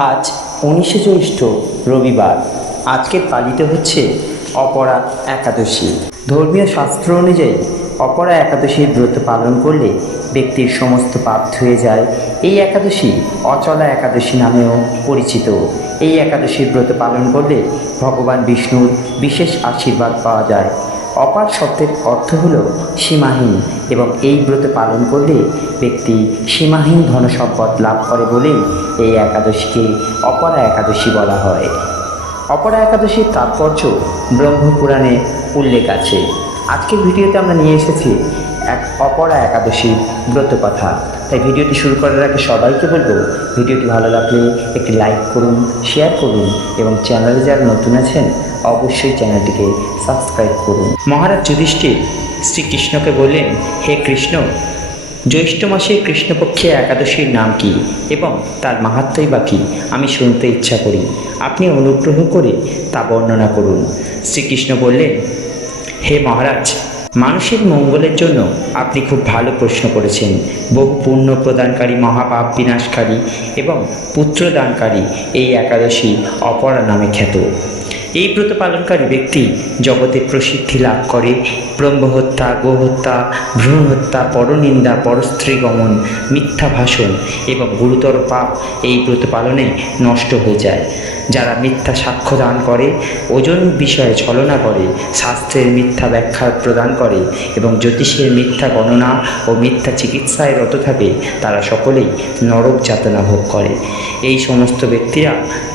আজ 19শে জ্যৈষ্ঠ রবিবার। আজকে পালিত হচ্ছে অপরা একাদশী। ধর্মীয় শাস্ত্র অনুযায়ী অপরা একাদশীর ব্রত পালন করলে ব্যক্তির সমস্ত পাপ ধুয়ে যায়। এই একাদশী অচলা একাদশী নামেও পরিচিত। এই একাদশীর ব্রত পালন করলে ভগবান বিষ্ণুর বিশেষ আশীর্বাদ পাওয়া যায়। অপার শব্দের অর্থ হল সীমাহীন, এবং এই ব্রত পালন করলে ব্যক্তি সীমাহীন ধনসম্পদ লাভ করে বলেই এই একাদশীকে অপরা একাদশী বলা হয়। অপরা একাদশীর তাৎপর্য ব্রহ্মপুরাণে উল্লেখ আছে। আজকের ভিডিওতে আমরা নিয়ে এসেছি এক অপরা একাদশীর ব্রত কথা। তাই ভিডিওটি শুরু করার আগে সবাইকে বলবো, ভিডিওটি ভালো লাগলে একটি লাইক করুন, শেয়ার করুন এবং চ্যানেলে যারা নতুন আছেন অবশ্যই চ্যানেলটিকে সাবস্ক্রাইব করুন। মহারাজ যুধিষ্ঠির শ্রীকৃষ্ণকে বললেন, হে কৃষ্ণ, জ্যৈষ্ঠ মাসের কৃষ্ণপক্ষে একাদশীর নাম কি এবং তার মাহাত্ম্যই বা কী আমি শুনতে ইচ্ছা করি। আপনি অনুগ্রহ করে তা বর্ণনা করুন। শ্রীকৃষ্ণ বললেন, হে মহারাজ, মানুষের মঙ্গলের জন্য আপনি খুব ভালো প্রশ্ন করেছেন। বহু পুণ্য প্রদানকারী, মহাপাপ বিনাশকারী এবং পুত্রদানকারী এই একাদশী অপরা নামে খ্যাত। এই ব্রত পালনকারী ব্যক্তি জগতে প্রসিদ্ধি লাভ করে। ব্রহ্মহত্যা, গোহত্যা, ভ্রূণ হত্যা, পরনিন্দা, পরস্ত্রী গমন, মিথ্যা ভাষণ এবং গুরুতর পাপ এই ব্রত পালনে নষ্ট হয়ে যায়। যারা মিথ্যা সাক্ষ্য দান করে, ওজন বিষয়ে ছলনা করে, শাস্ত্রের মিথ্যা ব্যাখ্যা প্রদান করে এবং জ্যোতিষের মিথ্যা গণনা ও মিথ্যা চিকিৎসায় রত থাকে, তারা সকলেই নরক যাতনা ভোগ করে। এই সমস্ত ব্যক্তিরা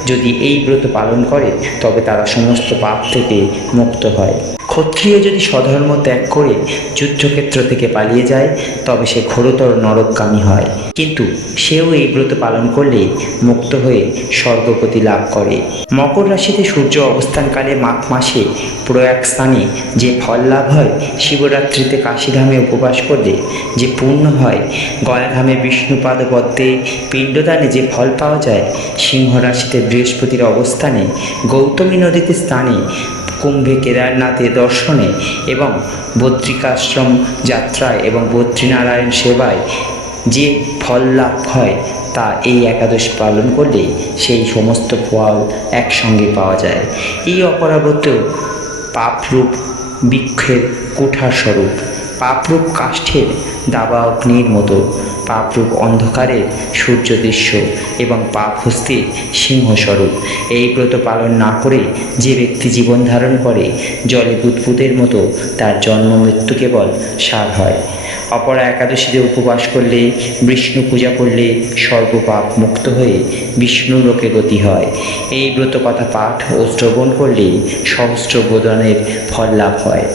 যদি এই ব্রত পালন করে তবে তারা সমস্ত পাপ থেকে মুক্ত হয়। ক্ষত্রিয় যদি স্বধর্ম ত্যাগ করে যুদ্ধক্ষেত্র থেকে পালিয়ে যায় তবে সে ঘোরতর নরকগামী হয়, কিন্তু সেও এই ব্রত পালন করলে মুক্ত হয়ে স্বর্গগতি লাভ করে। মকর রাশিতে সূর্য অবস্থানকালে মাঘ মাসে প্রয়াগ স্থানে যে ফল লাভ হয়, শিবরাত্রিতে কাশীধামে উপবাস করলে যে পুণ্য হয়, গয়াধামে বিষ্ণুপাদ পদ্মে পিণ্ডদানে যে ফল পাওয়া যায়, সিংহ রাশিতে বৃহস্পতির অবস্থানে গৌতমী নদীতে স্থানে, কুম্ভে কেদারনাথে দর্শনে এবং বদ্রিকাশ্রম যাত্রায় এবং বদ্রীনারায়ণ সেবায় যে ফল লাভ হয় তা এই একাদশী পালন করলে সেই সমস্ত ফল একসঙ্গে পাওয়া যায়। এই অপরাব্রত পাপরূপ বৃক্ষের কুঠার স্বরূপ, পাপরূপ কাষ্ঠের দাবা অগ্নির মতো, পাপরূপ অন্ধকারের সূর্য দৃশ্য এবং পাপ হস্তির সিংহস্বরূপ। এই ব্রত পালন না করে যে ব্যক্তি জীবন ধারণ করে, জলে বুদবুদের মতো তার জন্ম মৃত্যু কেবল সার হয়। অপরা একাদশীতে উপবাস করলে, বিষ্ণু পূজা করলে সর্বপাপ মুক্ত হয়ে বিষ্ণু লোকে গতি হয়। এই ব্রত কথা পাঠ ও শ্রবণ করলে সহস্র বোধনের ফল লাভ হয়।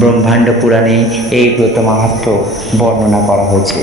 ব্রহ্মাণ্ড পুরাণে এই ব্রত মাহাত্ম্য বর্ণনা করা হয়েছে।